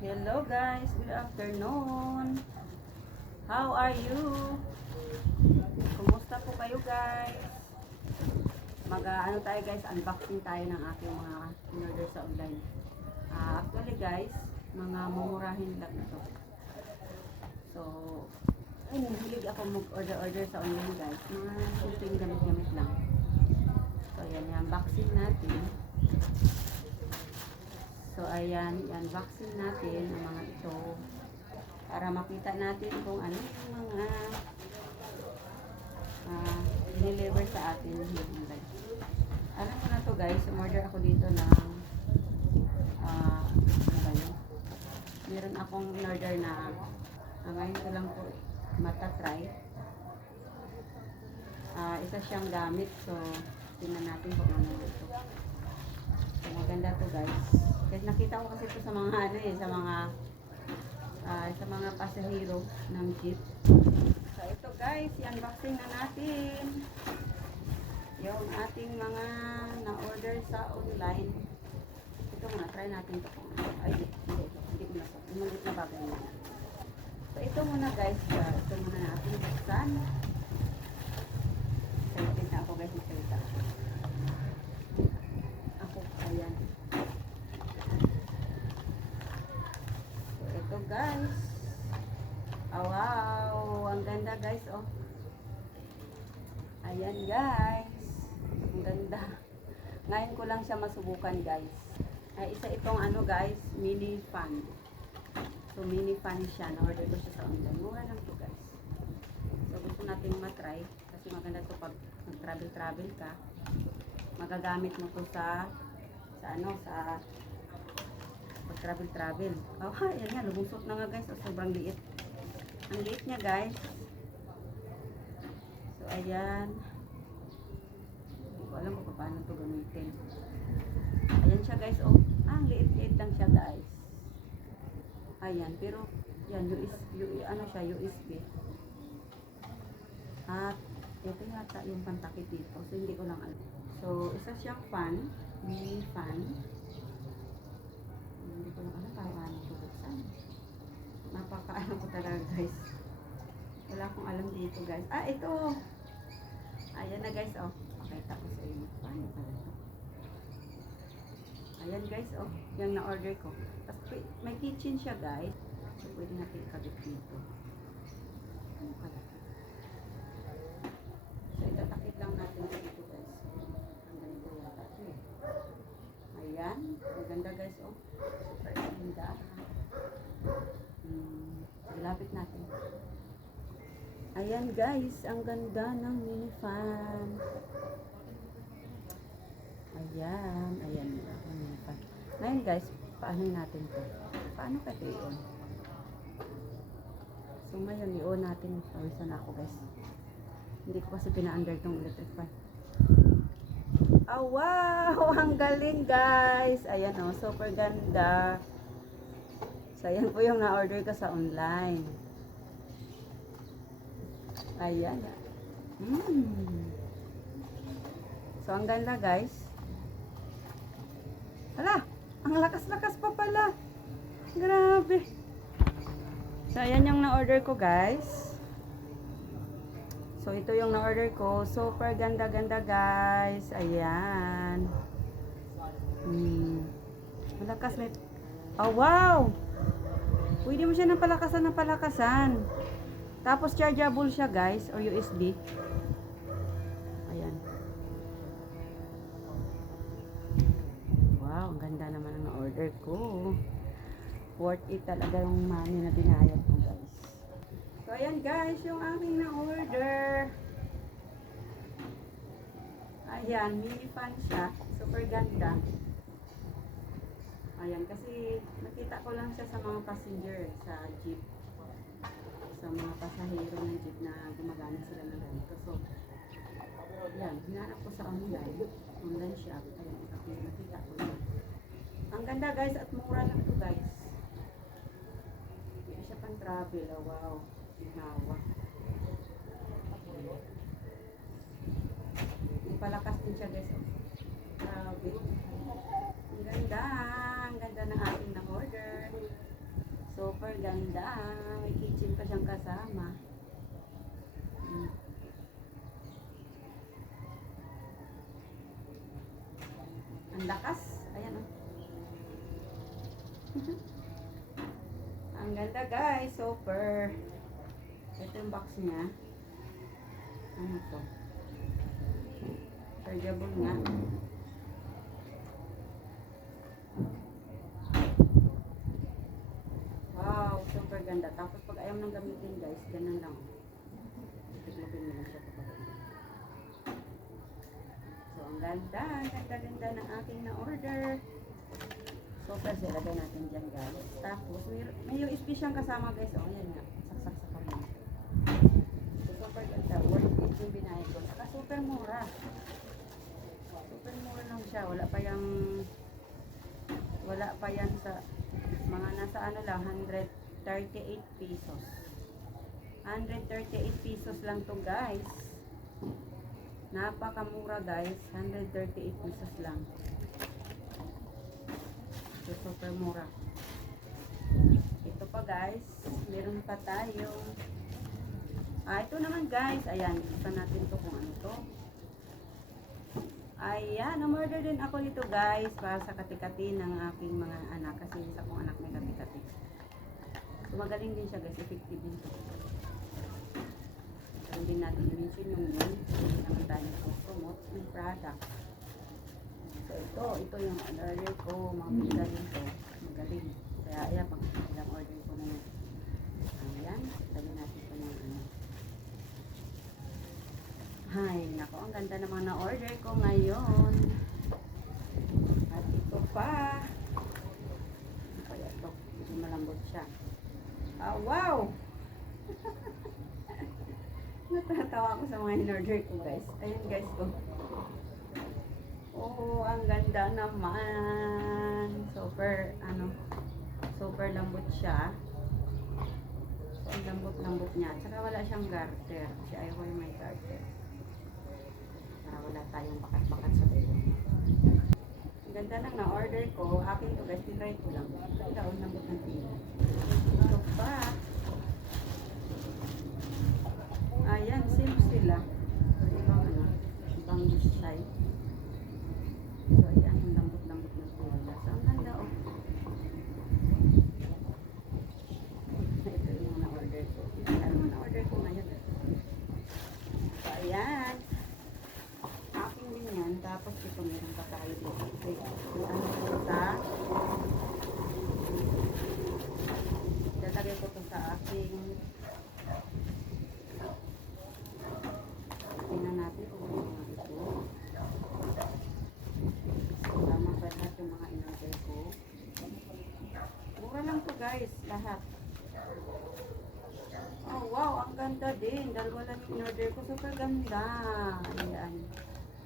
Hello guys, good afternoon. How are you? Kumusta po kayo guys? Ano tayo guys, unboxing tayo ng aking mga in-order sa online. Actually guys, mga mumurahin lang ito. So, hilig ako mag-order sa online guys. Mga simpleng gamit-gamit lang. So, yan yung unboxing natin. So, ayan, i-unboxing natin ang mga ito para makita natin kung ano yung mga deliver sa atin. Alam ko na to guys, umorder ako dito ng ano ba yun? Meron akong in-order na ngayon ko lang po matatry. Isa siyang gamit, so tingnan natin kung ano ito. So, maganda to guys. Kasi nakita ko kasi ito sa mga sa mga pasahero ng jeep. So ito guys, i-unboxing na natin yung ating mga na-order sa online. Ito muna, try natin ito. Ay, hindi ko na ito. Umulit na bagay na. So ito muna guys, ito muna natin buksan. Excited na ako guys, excited. Ako, ayan. So ito guys. Oh, wow, ang ganda guys, oh. Ayan guys. Ang ganda. Ngayon ko lang siya masubukan guys. Ay, isa itong ano guys, mini fan. So mini fan siya. Na-order ko siya sa online. Mura lang to guys. So gusto nating matry. Kasi maganda to pag nag-travel ka. Magagamit mo to sa pag-travel. Oh, ayan nga. Lumusot na nga guys. Oh, sobrang liit. Ang liit niya guys. So ayan. Hindi ko alam kung paano ito gamitin. Ayan siya guys. Oh, ang liit-liit lang siya guys. Ayan. Pero yan, USB. At ito yata yung pantakip dito. So hindi ko lang alam. So isa siyang fan. Mini fan. Hindi ko lang alam paano ito buksan. Napakaano ko talaga guys. Wala akong alam dito guys. Ito. Ayan na guys, oh. Pakita ko sa inyo. Paano pala ito? Ayan guys, oh. Yung na-order ko. Tapos may kitchen siya guys. So pwede natin ikabit dito. Ano pala ito? So itatakip lang natin dito guys. Ang ganito yata ito eh. Ayan. Ang ganda guys, oh. Super ganda. Ilapit natin. Ayan guys, ang ganda ng mini fan. Ayan ang mini fan. Ngayon guys, paano natin to? Paano ka ito i-on? So ngayon i-on natin. Pawisan na ako guys. Hindi ko kasi pina-under tong electric fan. Wow! Ang galing guys! Ayan oh, super ganda. So ayan po yung na-order ko sa online. Ayan. So, ang ganda guys. Hala, ang lakas-lakas pa pala. Grabe. So, ayan yung na-order ko guys. So, ito yung na-order ko. Super ganda-ganda guys. Ayan. Malakas may... Oh, wow! Pwede mo siya ng palakasan. Tapos chargeable siya guys, or USB. Ayan. Wow, ang ganda naman ang na-order ko. Worth it talaga yung money na binayad ko guys. So ayan guys, yung aking na-order. Ayan, mini fan siya. Super ganda. Ayan, kasi nakita ko lang siya sa mga passenger sa jeep. Sa mga pasahero ng jeep na gumagana sila ng ganito. So, yan, hinanap ko sa online shop. Ayan, nakita ko yan. Ang ganda guys, at mura lang to guys. Hindi siya pang travel. Oh, wow, hinawa. Ipalakas din siya guys. Oh. Grabe. Ang ganda ng ating na-order. super ganda. May kitchen pa siyang kasama. Hmm. Ang lakas. Ayan o. Ang ganda guys. Super. Ito yung box niya. Ano to? Chargeable nga. Wow, super ganda. Tapos pag ayaw nang gamitin guys, ganun lang. Tiglupin mo lang siya kapag so, ang ganda. Ang ganda-ganda ng aking na-order. Super siya. Lagay natin dyan guys. Tapos, may USB siyang kasama guys. O, yan nga. Saksak sa kanya. So, super ganda. Worth it yung binayad ko. Saka super mura. Super mura lang siya. Wala pa yan sa mga nasa ano lang, 138 pesos. 138 pesos lang to guys. Napakamura guys. 138 pesos lang. So, super mura. Ito pa guys. Meron pa tayong ito naman guys. Ayan. Isa natin to kung ano to. Ayan. Umorder din ako nito guys. Para sa katikati ng aking mga anak. Kasi isa kong anak may katikati. So, magaling din siya guys. Effective din to. Meron din natin i-mention yung yun. Hindi naman tayo promote yung product. So, ito yung order ko. Mga pizza din to. Magaling. Kaya, ayan. Pag ilang order ko na yun. Ayan. Dali natin ito ng ano. Ay, nako. Ang ganda naman na order ko ngayon. At ito pa. Ano kaya ito? Hindi malambot siya. Wow! Natatawa ako sa mga in-order ko guys. Ayun guys ko. Oh, ang ganda naman. Super, super lambot siya. So, ang lambot-lambot niya. Tsaka wala siyang garter. Kasi ayaw ko yung may garter. Para wala tayong bakat-bakat sa dulo. Ang ganda lang na-order ko. Akin to guys, tinry ko lang. Ang lambot ng pila. So, pa. Ayan, same sila. So, ibang design. So, ayan, ang lambot-lambot ng pila. So, ang ganda, oh. Ito yung na-order ko. Ano yung na-order ko ngayon? So, ayan. Akin din yan. Tapos, ito meron pa tayo dito. Okay. So, ano ko sa lalagay ko to sa aking tingnan natin kung ano mga ito. Tama ba lahat yung mga in-order ko? Mura lang to guys, lahat. Oh wow, ang ganda din. Dalawa lang yung in-order ko. Super ganda. Ayan.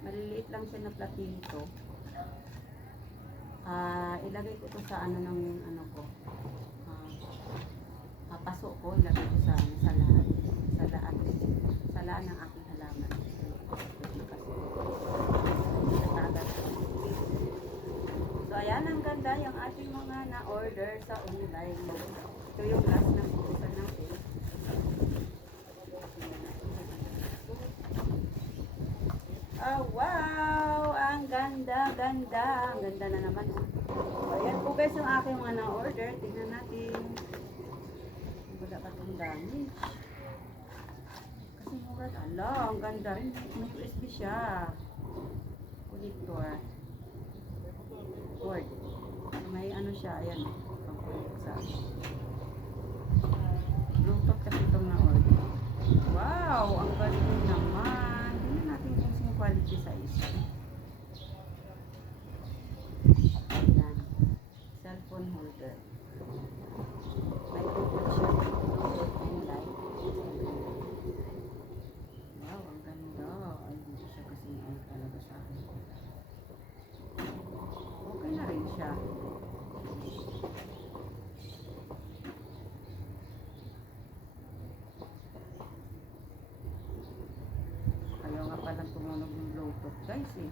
Maliliit lang siya na platito. Ilagay ko to sa ano ng ano ko. Paso ko, ilagay ko sa lahat. Sa lahat ng aking halaman. So, ayan, ang ganda yung ating mga na-order sa online. Ito yung last na buksan natin. Oh, wow! Ang ganda, ganda. Ang ganda na naman. So, ayan po guys yung aking mga na-order. Tingnan natin. Wala pa itong damage. Kasi mura. Ala, ang ganda rin. May USB siya. Connector. Cord. May ano siya. Ayan. Pag-connect sa Bluetooth kasi itong na-order. Wow! Ang galing naman. Tingnan natin kung sino quality size. Ayan. Cellphone holder. May Bluetooth siya. Wow, ang ganda. Ay, hindi siya kasi ay talaga sa akin. Okay na rin siya. Ayaw nga palang tumunog yung Bluetooth guys eh.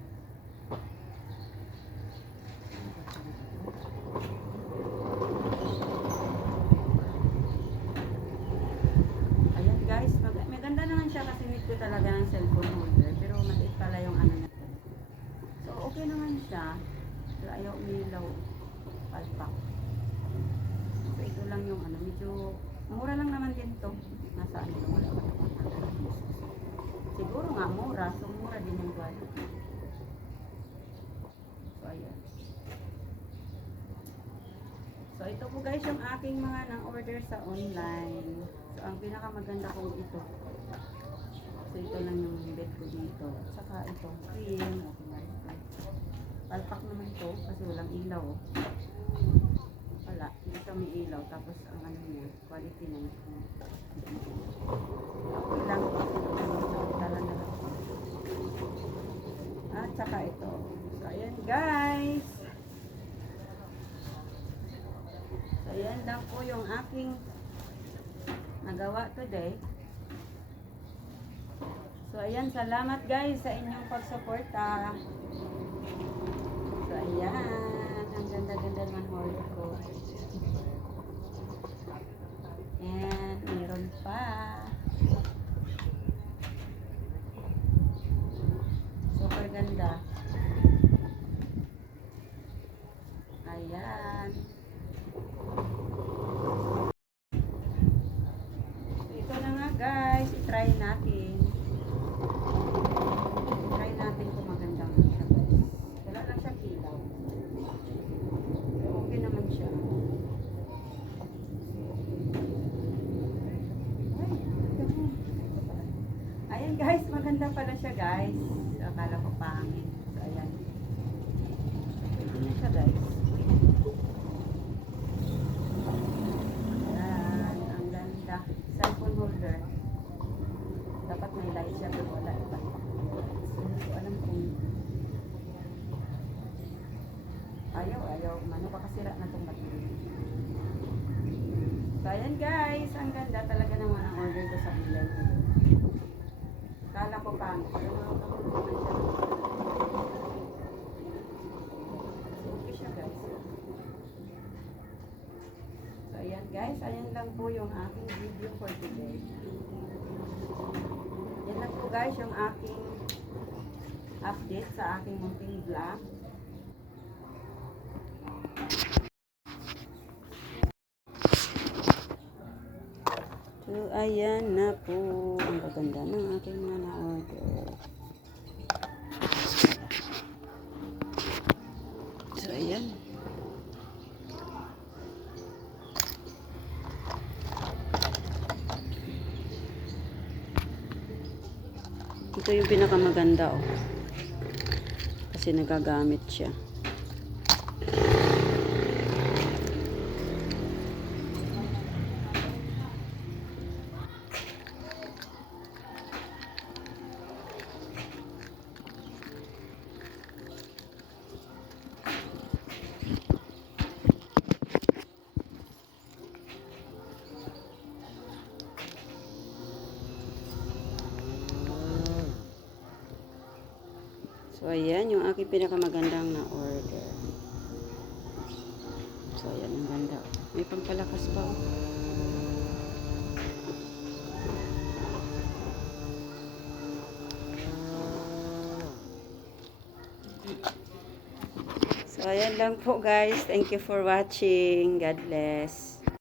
siya. Pero ayaw umilaw. Palpak. So, ito lang yung ano, medyo mura lang naman din to. Nasa ano lang, wala pa naman 100 pesos. Siguro nga mura, so mura din yung quality. So, ayan. So, ito po guys yung aking mga nang-order sa online. So, ang pinakamaganda kong ito. So, ito lang yung bet ko dito. At saka ito, cream. Palpak naman to kasi walang ilaw. Wala, hindi siya may ilaw. Tapos, ang ano niya, quality naman. Okay lang. Tala na lang. At saka ito. So, ayan guys. So, ayan lang po yung aking nagawa today. So, ayan. Salamat guys sa inyong pagsuporta. So, ayan. Ang ganda-ganda naman order ko. And, meron pa. Super ganda. Ayan. Ito na nga guys. I-try natin. I-try natin kung magandang siya guys. Wala lang siya kilaw. Pero okay naman siya. Ayan guys. Maganda pala siya guys. Akala ko pangit. So ayan. Pwede na siya guys. Ayan. Ang ganda. Cellphone holder. Dapat may light siya pero wala iba. So, hindi ko alam kung ayaw. Mano baka sira na itong battery. So, ayan guys. Ang ganda talaga naman ang order ko sa online ko. Kala ko pangit. Pero naman siya. So, okay siya guys. So, ayan guys. Ayan lang po yung aking video for today. Yan lang po guys yung aking update sa aking munting vlog. So, ayan na po. Ang gaganda ng aking mga na-order. So, ayan. Ito yung pinakamaganda oh. Kasi nagagamit siya. So, ayan yung aking pinakamagandang na order. So, ayan ang ganda. May pampalakas pa. So, ayan lang po guys. Thank you for watching. God bless.